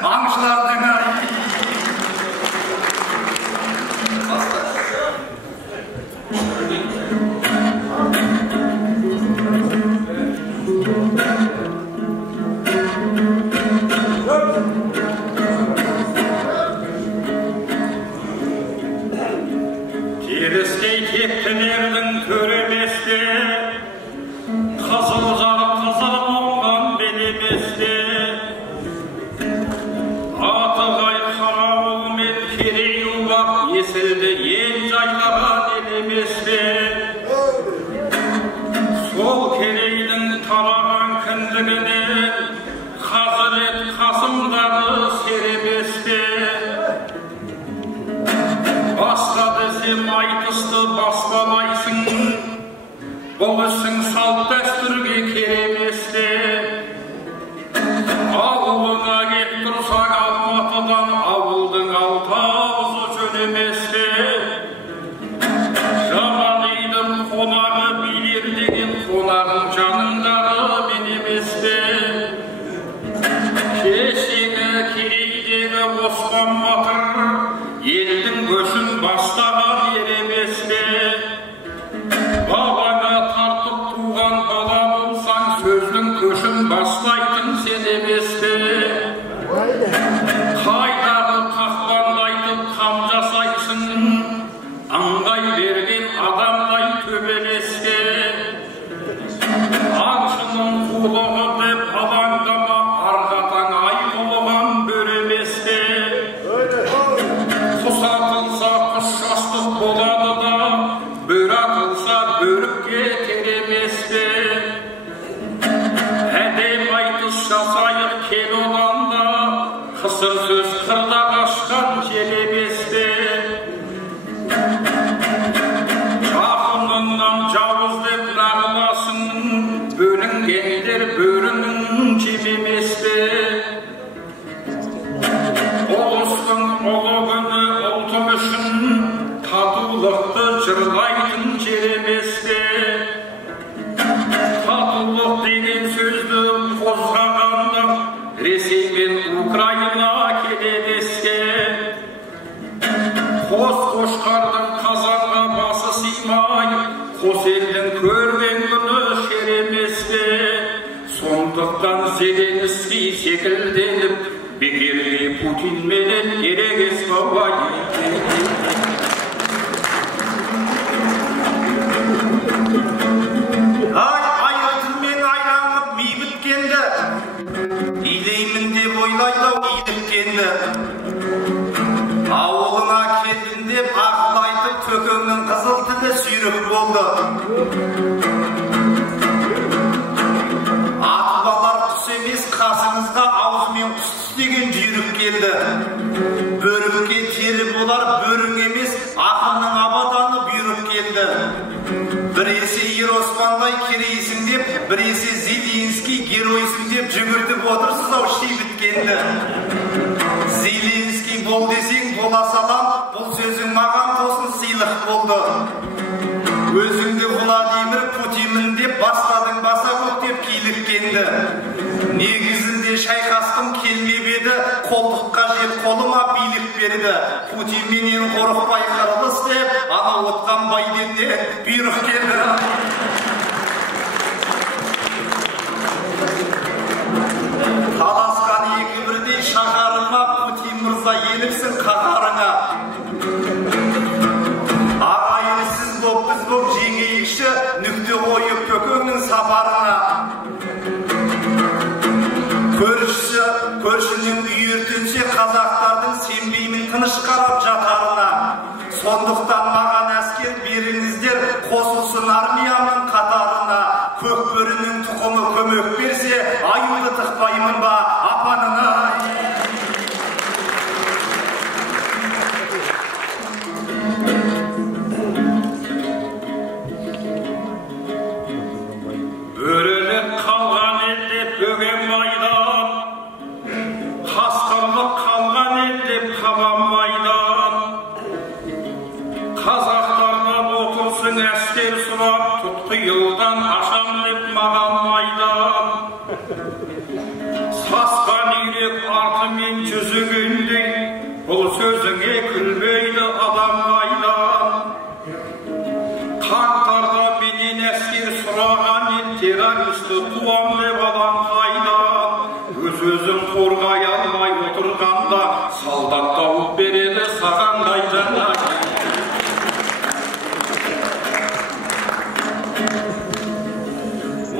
аңшылардың теріскей тектілердің көреместе, қызыл жарық қызыл болған белеместе, атығай қарауыл мен керей убақ есілді ел жайлаған елеместе, сол керейдің тараған кіндігіне Хазірет Қасымдағы сереместе, басқа десем айтысты бастамайсың, бұл ісің салт дәстүрге кереместе. Ауылыңа кеп тұрсаң Алматыдан, ауылдың алты ауызы жөнеместе. Жаман үйдің қонағы билер деген қонағың жаныңдағы мен еместе. Кешегі керейдегі Оспан Батыр елдің көшін бастаған ер еместе. Бабаңа тартып туған бала болсаң, сөздің көшін бастайтын сен еместе. Қайдағы қақпанды айтып қам жасайсың, аңғай берген адамдай төбелеске. Аңшының қулығы деп алаңдама, арғатаң ай болған бөреместе. Құс атылса құс жастық болады да, бөр атылса бөрікке тереместе. Әдем айтыс жасайық кел оланда, қысыр сөз қырда қашқан желеместе. Жақыныңнан жауыз деп нағыласын, бөлінгендер бөрінің жемеместе. Ұлыстың ұлы күні ұлтым үшін, татулықты жырлайтын жер еместе. Татулық деген сөзді қозғағанда, Ресей мен Украина келедеске. Қос қошқардың қазанға басы сыймай, қос елдің көрген күні шер еместе. Сондықтан Зеленский секілденіп, бекерге Путин менен ерегес болмай. Айыр тілмен айранып би біткенді, илеймін деп ойлайды үй біткенді. Ауылына келдім деп ақыл айтып, төкеңнің қызыл тілі сүйрік болды. Атбалар құс емес, қасыңызға аузымен құс деген жүйрік келді. Бөрікке тері болар, бөрің емес, ақынның абаданы бүйрік келді. Біресе ер Оспандай керейсің деп, біресе Зеленский геройсың деп жүгіртіп отырсыз ау шей біткенді. Зеленский бол десең бола салам, бұл сөзің маған тосын сыйлық болды. Өзіңді Владимир Путинмін деп бастадың баса көктеп киліккенді. Негізінде шайқасқым келмеп еді, қолдыққа жер қолыма билік берді. Путин менен қорықпай қырылыс деп, ана отқан байденде бұйрық келді. Таласқан екі бірдей шаһарыма, Путин мырза еліксін қаһарыңа. Ағайынсыз боп біз боп жеңейікші, нүкте қойып көкеңнің сапарына. Көршінің үйіртінше қазақтардың сенбеймін тыныш қарап жатарына. Сондықтан маған әскер беріңіздер, қосылсын армиямның қатарына. Көкбөрінің тұқымы көмек берсе, аюды тықпаймын ба апанына. Бөріліп қалған елде бөген майдан, қасқырлық қалған елде қабан майдан. Қазақтардан отырсын әскер сұрап, тұтқиылдан ашам деп маған майдан. Сасқан үйрек артым мен жүзігіндей, бұл сөзіңе күлмейді адам қайдан. Қаңтарда менен әскер сұраған ел, террористі туам деп адам қайдан. Өз-өзін қорғай алмай отырғанда, солдат тауып береді саған қайдан.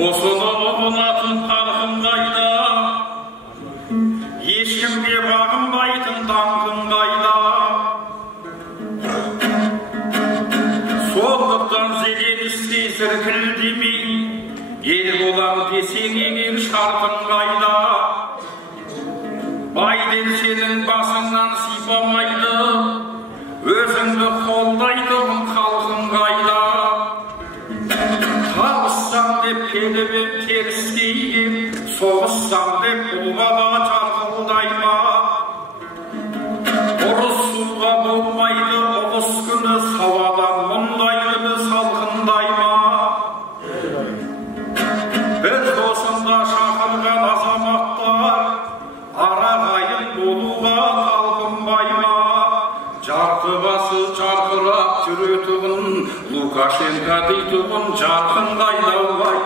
Осыны ұғынатын халқың қайда, ешкімге бағынбайтын даңқың қайда. Сондықтан зеленістей зіркілдемей, ел болам десең егер шартың қайда. Байден сенің басыңнан сипамайды, өзіңді қолдайтын халқың қайда. Табыссам деп келіп ем теріс кейіп, соғыссам деп обаға чарқылдай ма. Ұрыс суға болмайды ұғыс күні, сауадан мұндай күні салқындай ма. Біз досында шақырған азаматтар, арағайын болуға талпынбай ма. Жарқы басы жарқырап жүретұғын, Лукашенко дейтұғын жарқын қайдаубай.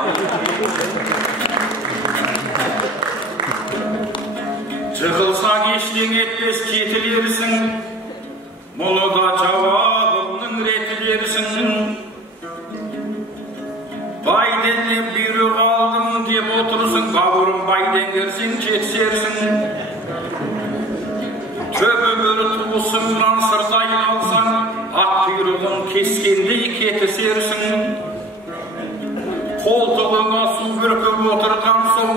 Жығылсаң ештең етпес кетілерсің, мұны да жауабыңның ретілерсің. Байденнен бұйрық алдым деп отырсың, бауырым Байден керсең жетсерсің. Төбі бір туысыңнан сырдай алсаң, ақ құйрығын кескендей кетісерсің. Қолтығыңа су бүркіп отырған соң,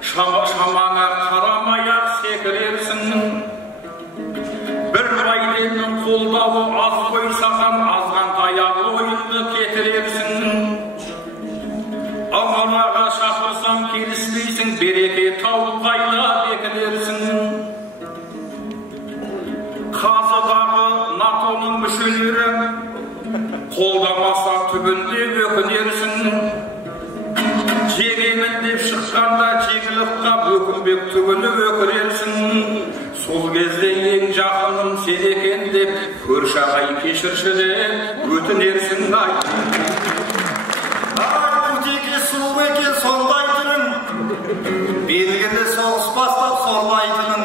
шамаңа қарамай-ақ секірерсің. Бір Байденнің қолдауы аз қойсаған, азғантай ойынды кетірерсің. Амараға шақырсам келіспейсің, береке тауып қайда бекінерсің. Қазыдағы НАТО-ның мүшелері қолдамаса түбінде өкінерсің. Жеңемін деп шыққанда жеңілікқа өкінбек түгілі өкірерсің. Сол кезде ең жақыным сен екен деп көрші ағай кешірші деп өтінерсің. Путеке сұлу екен сондай түрің, белгілі соғыс бастап сорлайтының.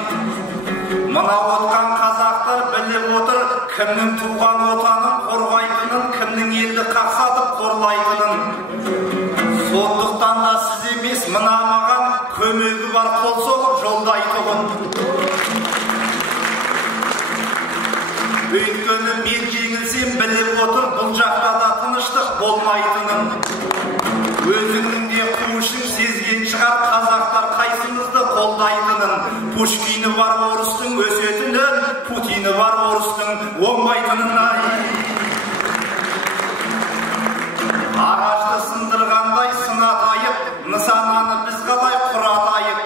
Мына отқан қазақтар біліп отыр, кімнің туған отанын қорғайтынын, кімнің елді қақсатып қорлайтынын. Сондықтан да сіз емес, мына маған көмегі бар қол соғып жолдайтұғын. Өйткені мен жеңілсем біліп отыр, бұл жақта да тыныштық болмайтынын. Өзіңнің де қуышың сезген шығар, қазақтар қайсымызды қолдайтынын. Пушкині бар орыстың өсетінін, Путині бар орыстың оңбайтынын. Ағашты сындырғандай сынатайып, нысананы біз қалай құратайып.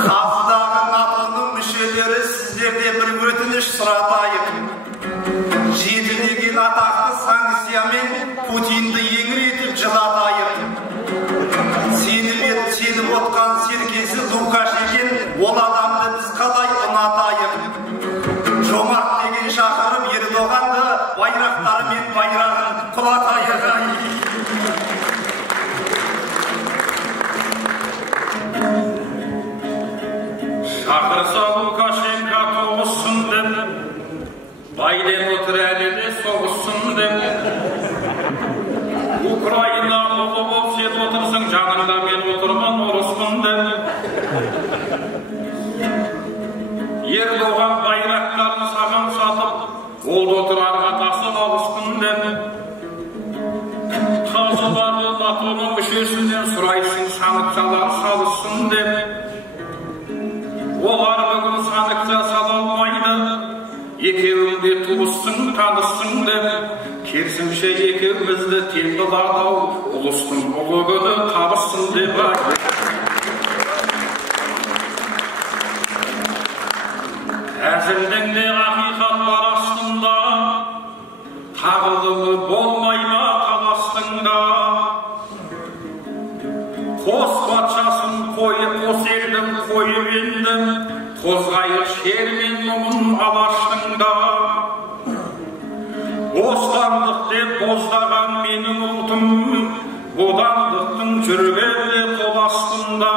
Қазыдағы НАТО-ның мүшелері сіздерде бір өтініш сұратайып. Жетілеген атақты санкциямен Путинді еңіретіп жылатайып. Сеніп отқан серкесі Лукашенко, ол адамды біз қалай ұнатайық. Жомарт деген шақырып Ердоғанды, байрақтары мен байрағын құлатайық. Шақырса Лукашенко тоғыссын деп, Байден отыр әлі де соғыссын деп. Украина ұлы болып сен отырсың, жанында мен отырған орыспын деп. Ердоған байрақтарын саған сатып, ол отыр арғатасы алыспын деп. Қазылары НАТО-ның мүшесінен сұрайсың, санкциялар салысын деп. Олар бүгін санкция сала алмайды, екеуің де туыссың, таныссың деп. Керісінше екеумізді тең қылады-ау, ұлыстың ұлы күні табыссың деп. Әзілдің де ақиқат бар астында, тағылымы болмай ма таластыңда. Қос патшасын қойып, қос елдің қойы қозғайық шер мен мұңын алаштың да. Бостандық деп боздаған менің ұлтым, бодандықтың жүргенде қол астында.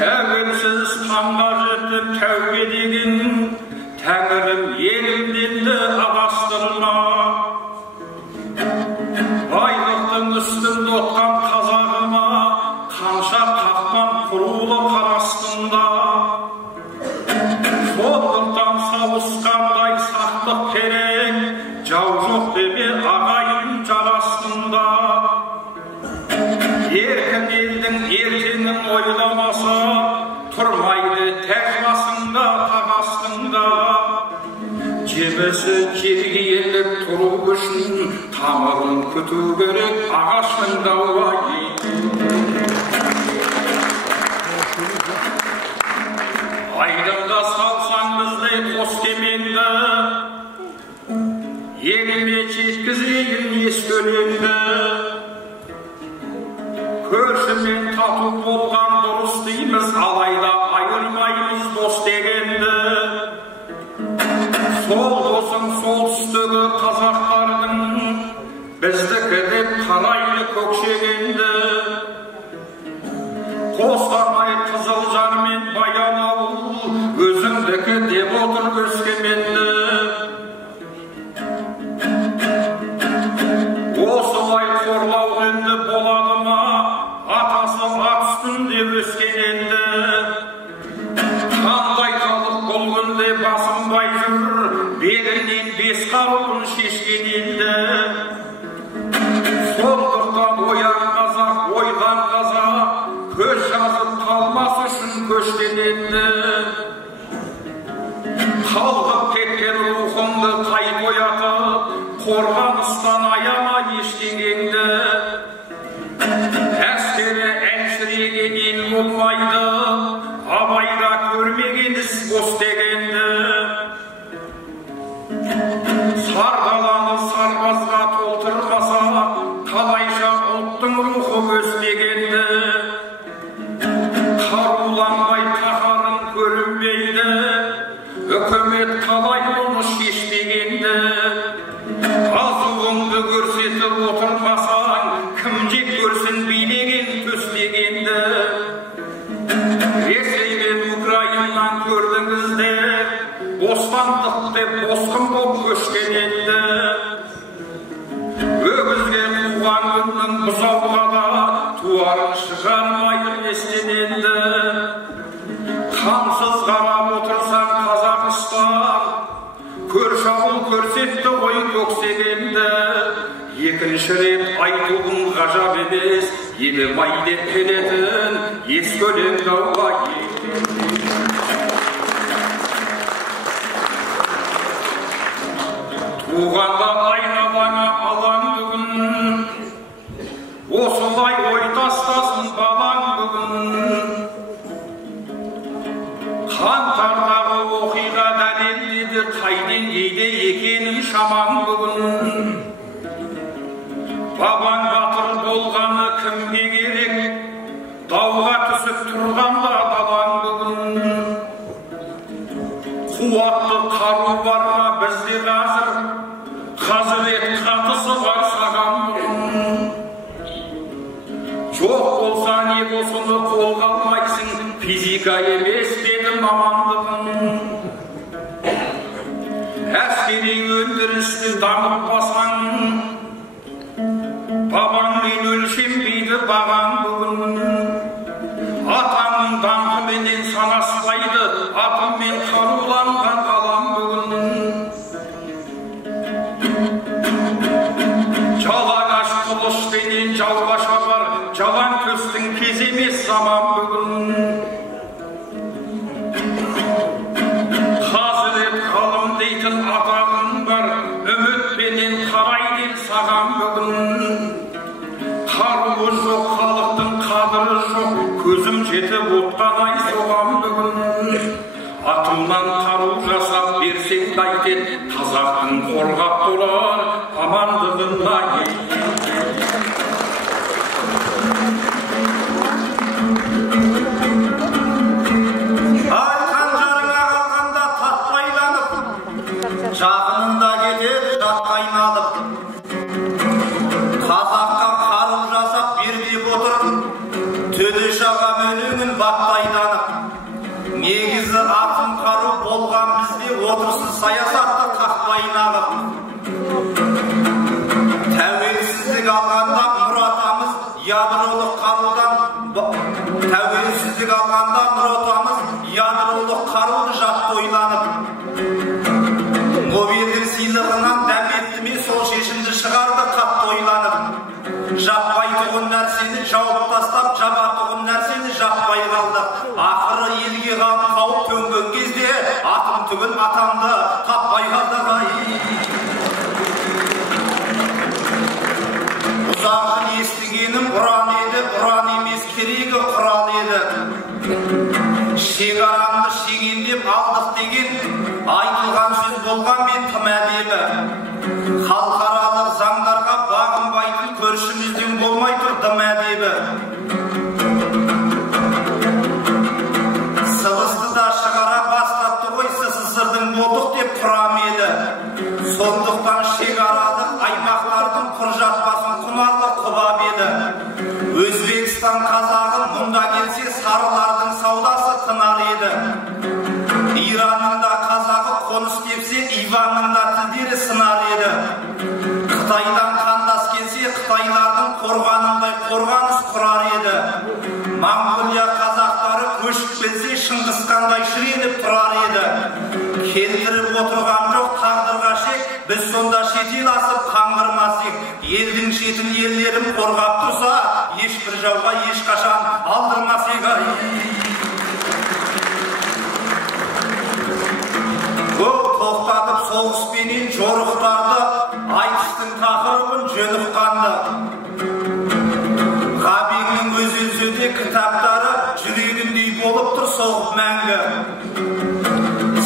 Тәуелсіз таңға жетіп тәубе деген, Тәңірім елімденді ағастырма. Байлықтың үстінде отқан қазағыма, қанша қақпан құрулы қар астында. Сондықтан сауысқандай сақтық керек, жау жоқ деп ағайын жар астында. Еркін елдің ертеңін ойламаса, тұрмайды тәж басында тақ астында. Жемісі жерге еліп тұру үшін, тамырын күту керек ағаштың дауайы. Айдынға салсаң біздей қос кеменді, еліме жеткізейін ескөлеңді. Көршімен тату болған дұрыс дейміз, алайда айырмаймыз дос дегенді. Сол досың солтүстігі қазақтардың, біздікі деп қарайды көкшегенді. Қостанай Қызылжар мен Баянауыл, өзіңдікі деп отыр өскеменді. Осылай қорлау енді болады ма, атасы ат үстінде өскен енді. Қандай халық бұл күнде басынбай жүр, белінен бес қаруын шешкен енді. Сондықтан оян қазақ, ойған қазақ, көз жазып қалмас үшін көштен енді. Қалғып кеткен рухыңды қайт оятып, қорғаныстан аяма ештеңеңді. Әскері әншіреген ел болмайды, абайда көрмеген іс бос дегенді. Сардаланы сарбазға толтырмаса, қалайша ұлттың рухы өспегенді. Қаруланбай қаһарың көрінбейді, үкімет қалай мұны шешпегенді. Азуыңды көрсетіп отырмасаң, кім жек көрсін билеген төстегенді. Ресей мен Украинан көрдіңіздер, бостандық деп босқын боп көшкен енді. Өгізге туған күннің бұзауға да туарын шығармайды естен енді. Қамсыз қарап отырсаң Қазақстан, көрші ауыл көрсетті ғой көксегенді. Екінші рет айтуың ғажап емес, елім ай деп келетін ескөлең дауға туғанда айналаңа алаң бүгін, осылай ой тастасын балаң бүгін. Қаңтардағы оқиға дәлелдеді, қай деңгейде екенін шамаң бүгін. Бабаң батыр болғаны кімге керек, дауға түсіп тұрғанда далаң бүгін. Қуатты қару бар ма бізде қазір, қазірет қатысы бар саған бүгін. Жоқ болса не болсыны қолға алмайсың, физика емес деді мамандығын. Әскери өндірісті дамытпасаң, бабаңмен өлшенбейді бағаң бүгін. Атаңның даңқыменен санаспайды, атыңмен қаруланған қалам бүгін. Жалаңаш қылышпенен жауға шабар, жалаң төстің кез емес заман бүгін. Қазірет қалым дейтін атағың бар, үмітпенен қарайды саған бүгін. Қаруы жоқ, халықтың қадыры жоқ, көзім жетіп отқан ай соған бүгін. Атымнан қару жасап берсең қайтет, қазақтың қорғап тұрар амандығына ел. анық. Негізі ақын қару болған бізде отырсын саясатты қақпайын ағып. Тәуелсіздік алғанда мұратамыз ядролық қаруды жатты ойланып. Нобелдің сыйлығынан дәметті ме сол шешімді шығарды қатты ойланып. Жаппай тұғын нәрсені жауып тастап, жабатұғын нәрсені жаппай қалды. Ақыры елге қауіп төнген кезде атым түгіл атамды таппай қалды. Ұзағын естігенім ұран еді, ұран емес керегі құрал еді. Шекарамды шегендеп алдық деген айтылған сөз болған мен тым әдемі. Халықаралық заңдарға бағынбайтын көршімізден болмай тұр дым әдебі. Сыбысты да шығара бастапты ғой СССР-дің болдық деп құрам еді. Сондықтан шекаралық аймақтардың құр жатпасын құнарлы құбап еді. Өзбекстан қазағы мұнда келсе сарылардың саудасы тынар еді. Иранның да қазағы қоныс тепсе Иванның да тілдері сынар еді. Қытайдан қандас келсе Қытайлардың қорғанындай қорғаныс құрар еді. Монғолия қазақтары көшіп келсе Шыңғысқандай шіреніп тұрар еді. Келтіріп отырған жоқ тағдырға шек, біз сонда шетел асып қаңғырмас ек. Елдің шетін елдерім қорғап тұрса, ешбір жауға ешқашан алдырмас ек. Тоқтатып соғыспенен жорықтарды, айтыстың тақырыбын жөн ұққанды. Ғабеңнің өз-өзінде кітаптары жүрегіндей болып тұр соғып мәңгі.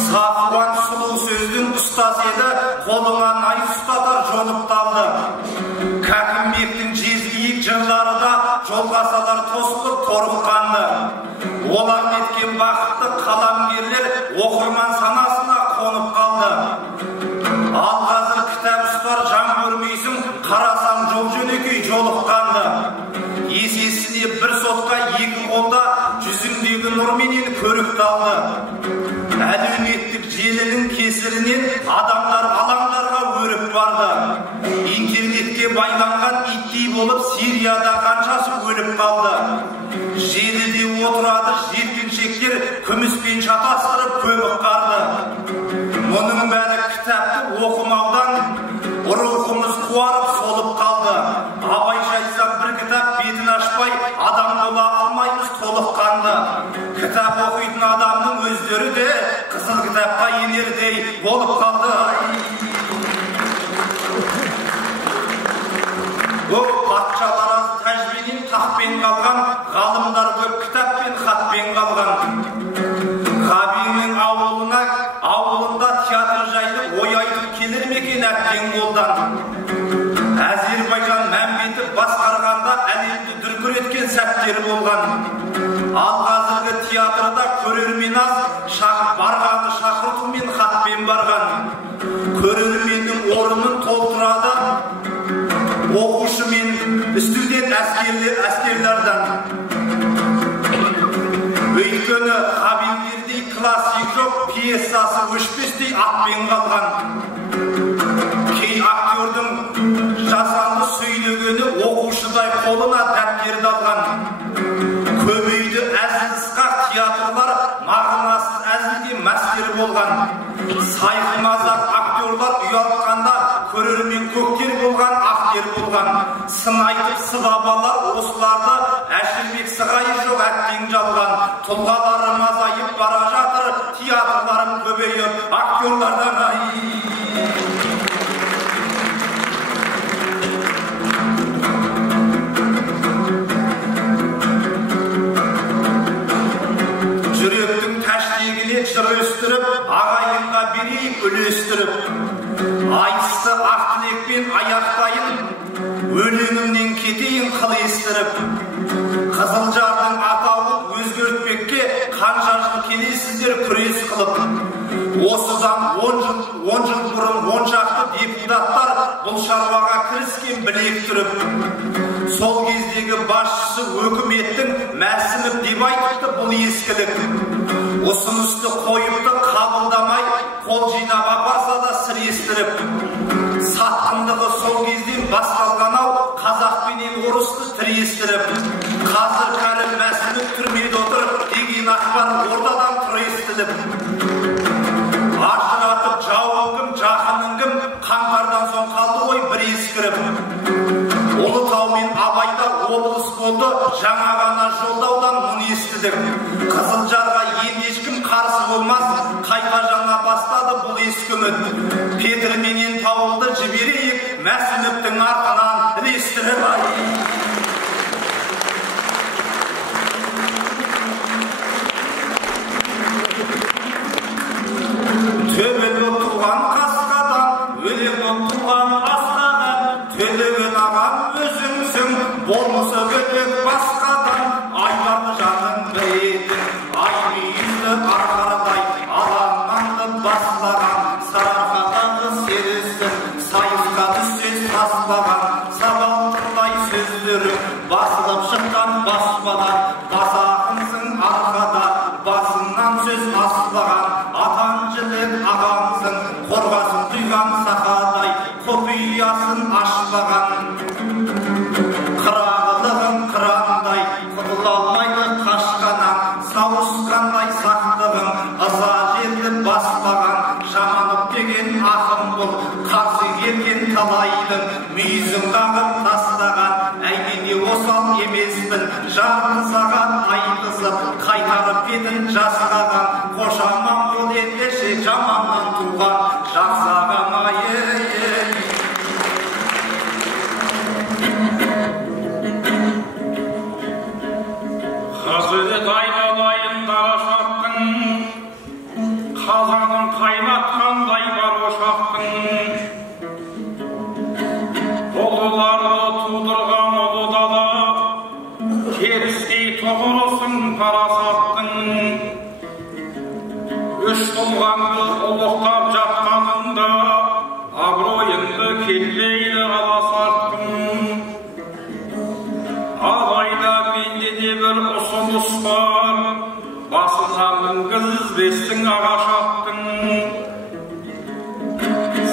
Сафуан сұлу сөздің ұстаз еді, қолынан ай ұстатар жонып талды. Кәкімбектің жезгиік жырлары да жолға салар тосылып торыққанды. Олар неткен бақытты қаламгерлер оқырман санасына қонып қалды. Ал қазір кітап ұстар жан көрмейсің, қарасаң жол жөнекей жолыққанды. Есесіне бір сотқа екі қолда жүзіндегі нұрменен көрікті алды. Әлеуметтік желінің кесірінен адамдар алаңдарға өріп барды. Интернетке байланған иттей болып Сирияда қаншасы өліп қалды. Желіде отырады жеткіншектер күміспен шатастырып көміп қарды. Мұның бәрі кітапты оқымаудан рухымыз қуарып солып қалды. Абайша айтсам бір кітап бетін ашпай адам бола алмаймыз толыққанды. Кітап оқитын адамның өздері де қызыл кітапқа енердей болып қалды. Патшалар аз тәжбенен тақпен қалған, ғалымдар көп кітаппен хатпен қалған. Ғабеңнің ауылында театр жайлы ой айтып келер мекен әттен қолдан. Әзербайжан мәмбеті басқарғанда әлемді дүркір еткен сәттер болған. Ал қазіргі театрда көрермен аз, барғаны шақыртумен хатпен барған. Көрерменнің орнын толтырады оқушы мен студент әскерлерден. Өйткені Ғабеңдердей классик жоқ, пьесасы өшпестей атпен қалған. Кей актердің жасанды сөйлегені оқушыдай қолына дәптерді алған. Көбейді әзіл-сықақ театрлар мағынасыз әзілге мәстер болған. Сайқымазақ актерлар ұялтқанда көрермен көктер болған, актер болған. Сын айтып сыбабалар осыларды әшірмек сығайы жоқ әттен жалған. Тұлғаларым азайып бара жатыр, театрларым көбейіп актерлардан жүректің тәштегіне жыр өстіріп, ағайынға берейік үлестіріп. Айтысты ақ тілекпен аяқтайын, өлеңімнен кетейін қыл естіріп. Қызылжардың атауын өзгертпекке қанша жыл келесіздер күрес қылып. Осыдан 10 жыл бұрын 10 шақты депутаттар бұл шаруаға кіріскен білек түріп. Сол кездегі басшысы өкіметтің Мәсімов деп айтыпты бұл ескілік. Ұсынысты қойыпты қабылдамай, қол жинап апарса да сыр естіріп. Сатқындығы сол кезден басталған-ау, қазақ пенен орысты тірестіріп. Қазір кәрі Мәсімов түрмеде отыр деген ақпар ортадан тұр естіліп. Ажыратып жауың кім, жақының кім, қаңтардан соң қалды ғой бір ескіріп. Ұлытау мен Абайда облыс болды, жаңа ғана жолдаудан мұны естідік. Қызылжарға енді ешкім қарсы болмас, қайта жаңа бастады бұл ескі үміт. Петр менен Тауылды жіберейік, Мәсімовтің артынан ілестіріп ай. Төбелі туған қасқадан, өлеңі туған асқадан, төлеген ағам өзіңсің, болмысы бөлек басқадан, айтады жаның бейдің, ай мүйізді арқардай, алаңнанды баслаған, сарқадағы серісің, сайысқа түссез таспаған, сабалтырдай сөздері, басылып шыққан баспадан, басақынсың арқада, басыңнан сөз аспаған, атан жілік ағамсың, қорғасын құйған сақадай, құпиясын ашпаған. Қырағылығын қырандай, құтыла алмайды қашқанан, сауысқандай сақтығын, ыза жерді баспаған, жаманып деген ақын бұл, қарсы келген талайдың, мүйізін қағып тастаған, әйнене осал емеспін, жарты саған айтысып, қайтарып бетін жасқаған, қошаман бұл ендеше жаманнан туған, жақсаған айы. Қазірет айналайында ашақтың, қазанын қайнатқандай бар ошақтың. Ұлыларды тудырған ұлы дала, керістей тұғырысың парасаттың. Үш тұлғаңды ұлықтап жатқанында, абыройыңды келмейді аласарттың. Алайда менде де бір ұсыныс бар, басына мінгізбестің ағаш аттың.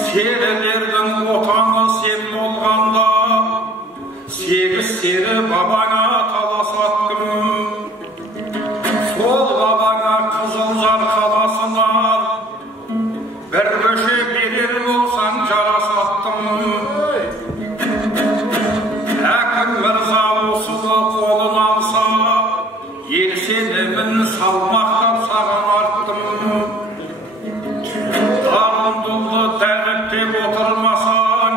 Серілердің отаны сен болғанда, сегіз сері бабаңа таласаттың. Сол бабаңа Қызылжар қаласынан бір көше берер болсаң жарасаттың. Әкім мырза осыны қолын алса, ел сенімін салмақтап саған арттым. Дарындылды дәріптеп отырмасаң,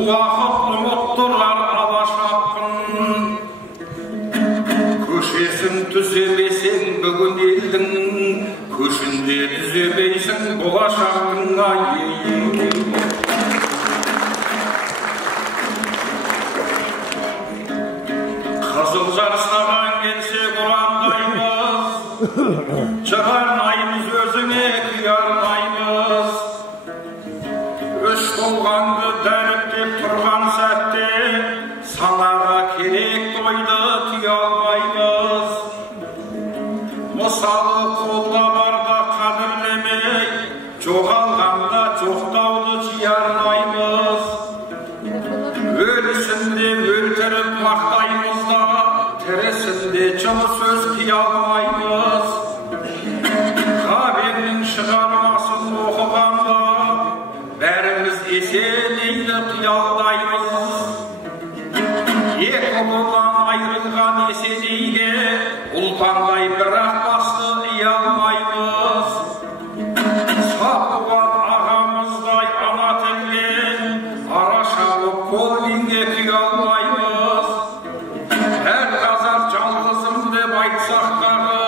уақыт ұмыттырар алашақпын. Көшесін түземесең бүгін елдің, көшінде түземейсің болашақтың айы. Қызылжар саған келсе бұрандаймыз, жығармаймыз өзіңе күй арнаймыз. Үш толғанды дәріптеп тұрған сәтте, санаға керек тойды түйе алмаймыз. Мысалы қолда барда қадірлемей, жоғалғанда жоқтауды жиі арнаймыз. Өлісінде өлтіріп мақтаймыз да, тірісінде жылы сөз қия алмаймыз. Ғабеңнің шығармасын оқығанда, бәріміз есенейді қиялдаймыз. Екі ұлынан айырылған Есенейге, ұлпандай бірақ басты ия алмаймыз. Сапуған ағамыздай ана тілмен, арашалып қолбинге күй алмаймыз. Әр қазақ жалғызым деп айтсақ дағы,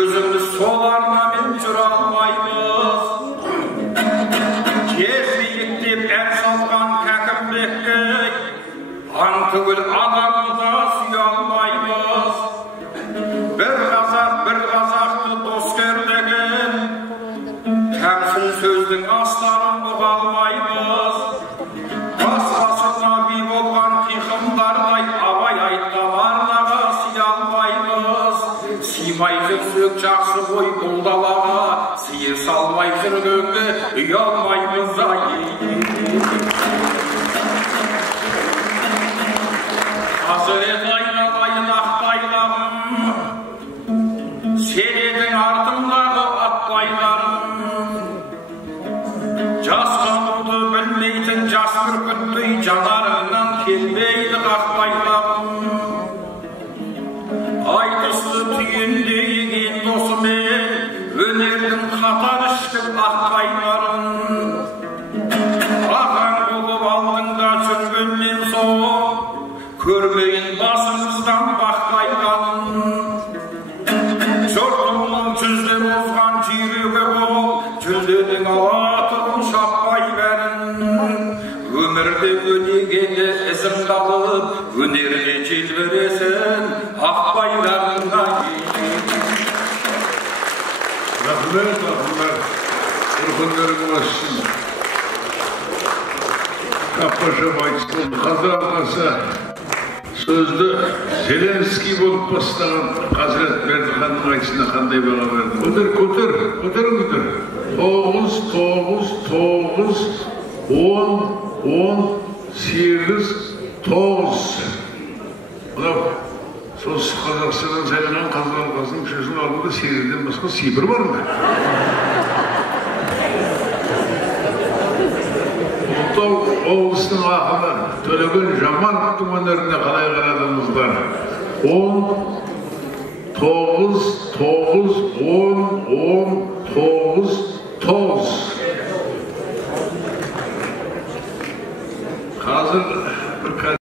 өзіміз сол арнамен жүре алмаймыз. Кез биіктеп ән салған Кәкімбекке, аң түгіл адамды да сүйе алмаймыз. Бір қазақты дос көр деген, тәмсіл сөздің астарын бұға алмаймыз. сыймай жүрсек жақсы ғой бұл далаға, сиыр салмай жүргенге ұялмаймыз Hazret aynalayın ақтайлағым, сенедің артындағы аттайларым. Жас қалуды білмейтін жас бүркіттей жанарыңнан келмейді қақпайлағым. Айтысты түйіндеген досымен, өнердің қатар іштік аққайларын. Ағаң болып алдыңда жүргеннен соң, көрмейін басымыздан бақпайғанын. Жұртымның жүзден озған жүйрегі бол, жүлденің алатырын шаппай бәрін. Өмірде өнегелі ізім қалып, өнерде желбіресін ақпайларына Рахмет, ұрғындарың бассын. Қаппашам айтсын, қазақ қаса сөзді Зеленский болып бастаған Қазірет Бердіханның айтысына қандай баға берді? Көтер. 9, 10, 8, 9. Солтүстік Қазақстаннан сайланған қазақ алқасының мүшесінің алдында 8-ден басқа Сибір бар ма? Ұлытау облысының ақыны Төлеген Жамановтың өнеріне қалай қарадыңыздар? 10, 9, 9. Қазір